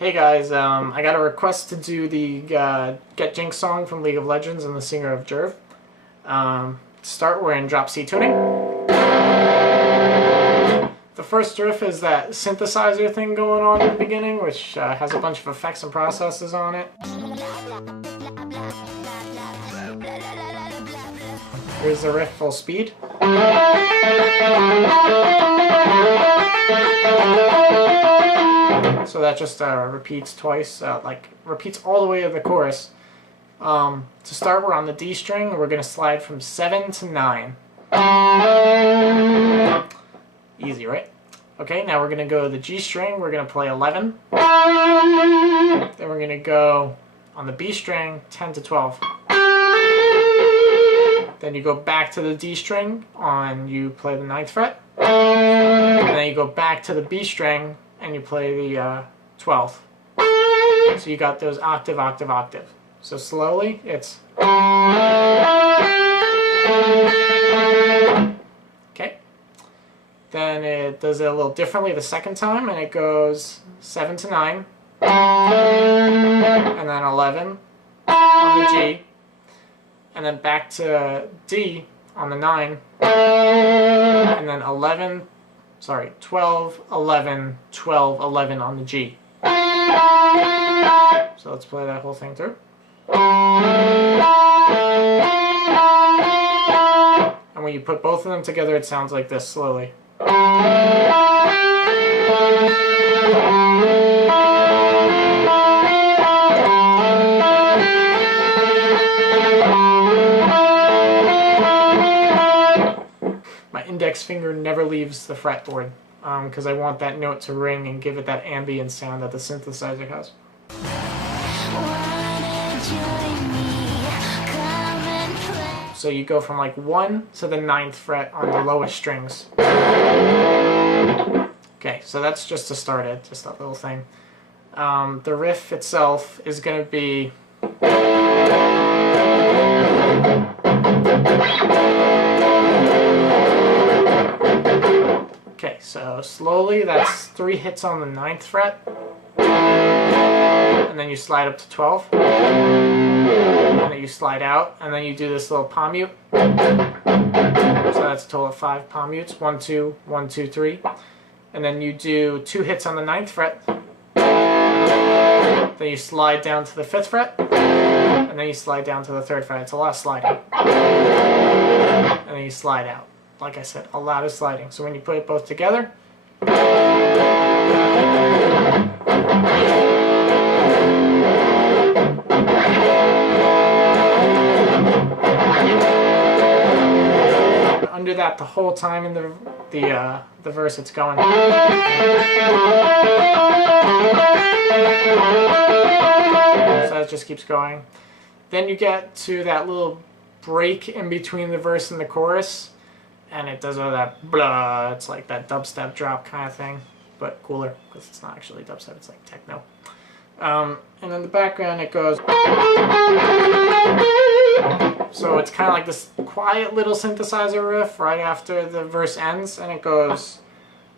Hey guys, I got a request to do the Get Jinxed song from League of Legends and the singer of Jerv. To start, we're in drop C tuning. The first riff is that synthesizer thing going on in the beginning, which has a bunch of effects and processes on it. Here's the riff full speed. So that just repeats twice, repeats all the way to the chorus. To start, we're on the D string. We're going to slide from 7 to 9. Easy, right? Okay, now we're going to go to the G string. We're going to play 11. Then we're going to go on the B string, 10 to 12. Then you go back to the D string, you play the 9th fret. And then you go back to the B string, and you play the 12th. So you got those octave, octave, octave. So slowly, it's... Okay. Then it does it a little differently the second time, and it goes 7 to 9. And then 11 on the G. And then back to D on the 9. And then 12, 11, 12, 11 on the G. So let's play that whole thing through. And when you put both of them together, it sounds like this slowly. My index finger never leaves the fretboard because I want that note to ring and give it that ambient sound that the synthesizer has. So you go from like 1 to the 9th fret on the lowest strings. Okay, so that's just to start it, just that little thing. The riff itself is going to be... Okay, so slowly, that's 3 hits on the 9th fret, and then you slide up to 12, and then you slide out, and then you do this little palm mute. So that's a total of 5 palm mutes, 1, 2, 1, 2, 3, and then you do 2 hits on the 9th fret, then you slide down to the 5th fret, and then you slide down to the 3rd fret. It's a lot of sliding, and then you slide out. Like I said, a lot of sliding. So when you put it both together, under that the whole time in the verse it's going. So that just keeps going. Then you get to that little break in between the verse and the chorus. And it does all that blah, it's like that dubstep drop kind of thing, but cooler, because it's not actually dubstep, it's like techno. And in the background it goes... So it's kind of like this quiet little synthesizer riff right after the verse ends, and it goes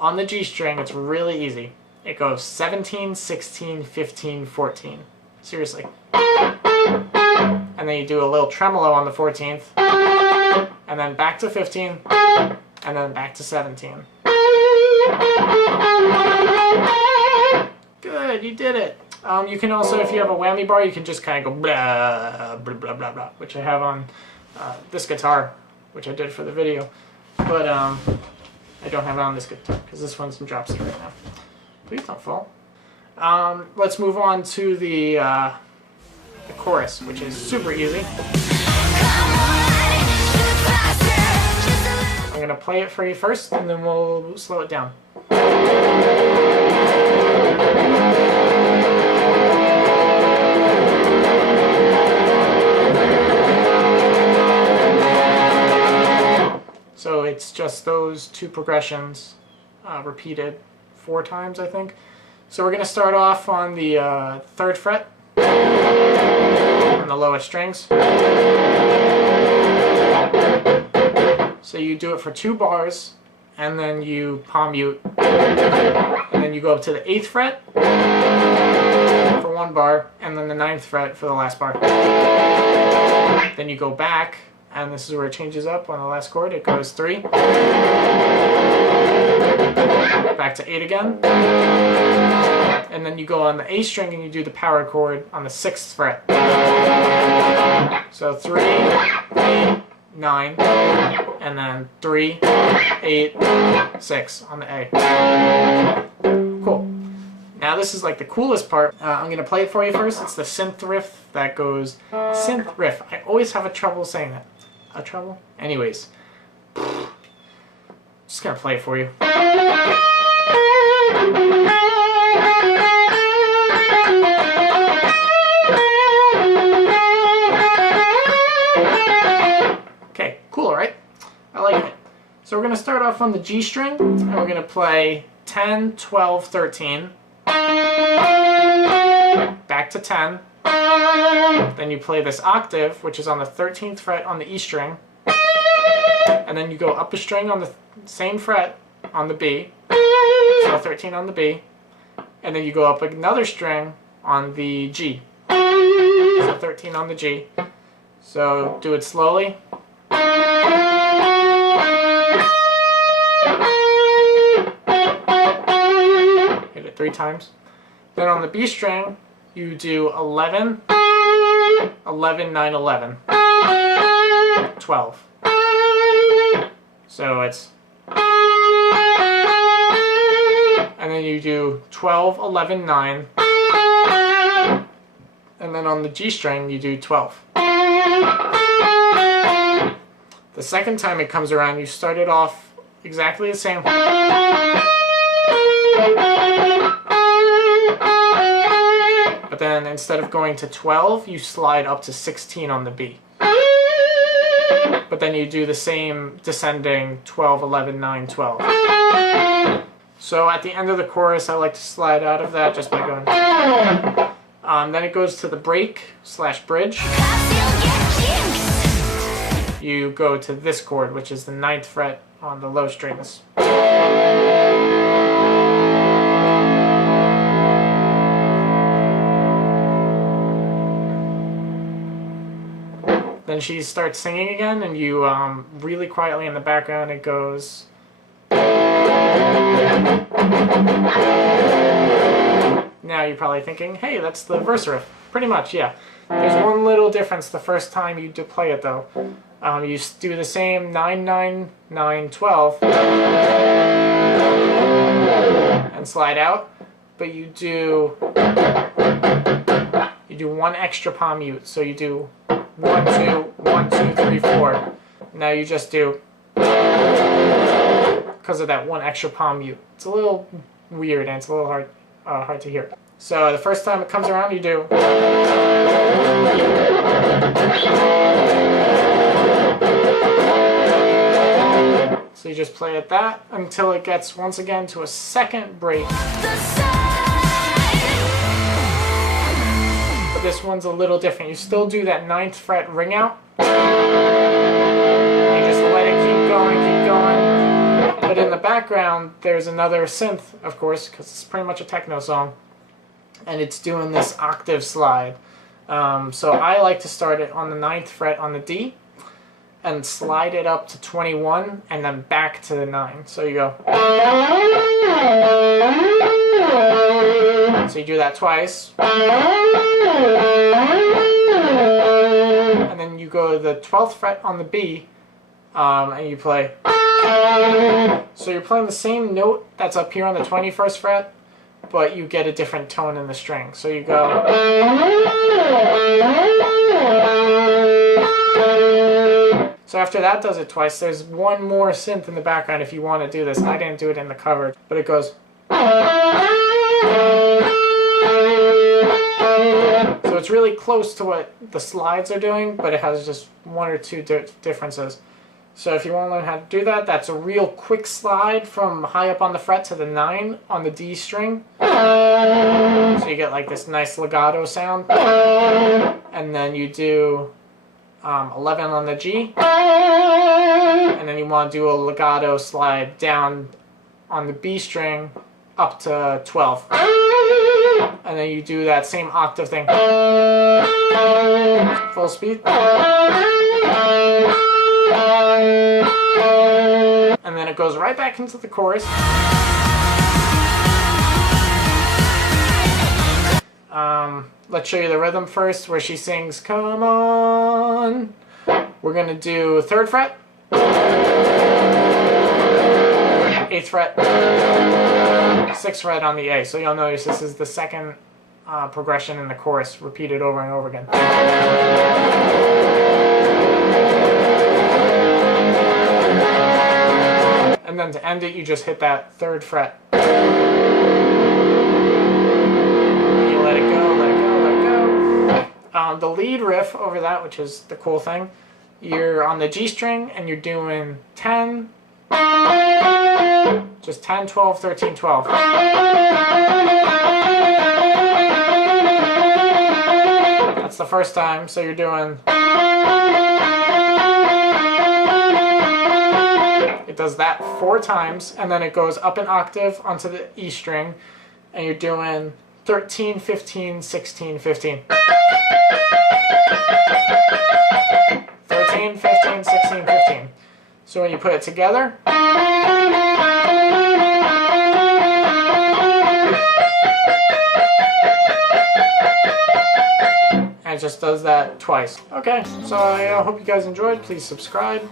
on the G string. It's really easy. It goes 17, 16, 15, 14. Seriously. And then you do a little tremolo on the 14th. And then back to 15, and then back to 17. Good, you did it. You can also, if you have a whammy bar, you can just kind of go blah, blah, blah, blah, blah, which I have on this guitar, which I did for the video. But I don't have it on this guitar, because this one's in drop C right now. Please don't fall. Let's move on to the chorus, which is super easy. I'm going to play it for you first, and then we'll slow it down. So it's just those 2 progressions repeated 4 times, I think. So we're going to start off on the 3rd fret on the lowest strings. So you do it for 2 bars, and then you palm mute, and then you go up to the 8th fret, one bar, and then the 9th fret for the last bar. Then you go back, and this is where it changes up on the last chord. It goes 3, back to 8 again, and then you go on the A string and you do the power chord on the 6th fret. So 3, 8, 9, and then 3, 8, 6 on the A. Cool. Now this is like the coolest part. I'm going to play it for you first. It's the synth riff that goes synth riff. I always have a trouble saying that. A trouble? Anyways. Just going to play it for you. Okay, cool, right? I like it. So we're going to start off on the G string, and we're going to play 10, 12, 13. Back to 10. Then you play this octave, which is on the 13th fret on the E string. And then you go up a string on the same fret on the B. So 13 on the B. And then you go up another string on the G. So 13 on the G. So do it slowly. Hit it 3 times. Then on the B string, you do 11, 11, 9, 11, 12. So it's, and then you do 12, 11, 9, and then on the G string, you do 12. The second time it comes around, you start it off exactly the same. But then instead of going to 12, you slide up to 16 on the B. But then you do the same descending 12, 11, 9, 12. So at the end of the chorus, I like to slide out of that just by going. Then it goes to the break / bridge. You go to this chord, which is the 9th fret on the low strings. Then she starts singing again, and you really quietly in the background it goes. Now you're probably thinking, hey, that's the verse riff. Pretty much, yeah. There's one little difference the first time you do play it though. You do the same 9, 9, 9, 12 and slide out, but you do one extra palm mute. So you do 1, 2, 1, 2, 3, 4. Now you just do because of that one extra palm mute. It's a little weird and it's a little hard to hear. So the first time it comes around, you do. So you just play it that until it gets once again to a second break. But this one's a little different. You still do that 9th fret ring out. You just let it keep going, keep going. But in the background, there's another synth, of course, because it's pretty much a techno song. And it's doing this octave slide. So I like to start it on the 9th fret on the D and slide it up to 21 and then back to the 9. So you go. So you do that twice. And then you go to the 12th fret on the B and you play. So you're playing the same note that's up here on the 21st fret, but you get a different tone in the string. So you go. So after that does it twice, there's one more synth in the background if you want to do this. I didn't do it in the cover, but it goes. So it's really close to what the slides are doing, but it has just 1 or 2 differences. So if you want to learn how to do that, that's a real quick slide from high up on the fret to the 9 on the D string. So you get like this nice legato sound. And then you do 11 on the G. And then you want to do a legato slide down on the B string up to 12. And then you do that same octave thing. Full speed. And then it goes right back into the chorus. Let's show you the rhythm first, where she sings, "Come on." We're going to do 3rd fret, 8th fret, 6th fret on the A. So you'll notice this is the second progression in the chorus, repeated over and over again. And then to end it, you just hit that 3rd fret. You let it go, let it go, let it go. The lead riff over that, which is the cool thing, you're on the G string and you're doing 10, just 10, 12, 13, 12. That's the first time, so you're doing... It does that 4 times, and then it goes up an octave onto the E string, and you're doing 13, 15, 16, 15. 13, 15, 16, 15. So when you put it together, and it just does that twice. Okay, so I hope you guys enjoyed. Please subscribe.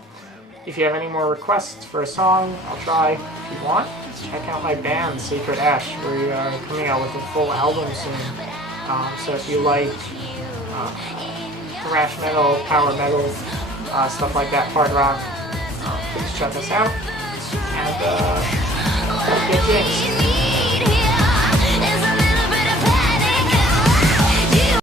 If you have any more requests for a song, I'll try. If you want, check out my band, Sacred Ash. We are coming out with a full album soon. So if you like thrash metal, power metal, stuff like that, hard rock, please check us out. And get jinxed.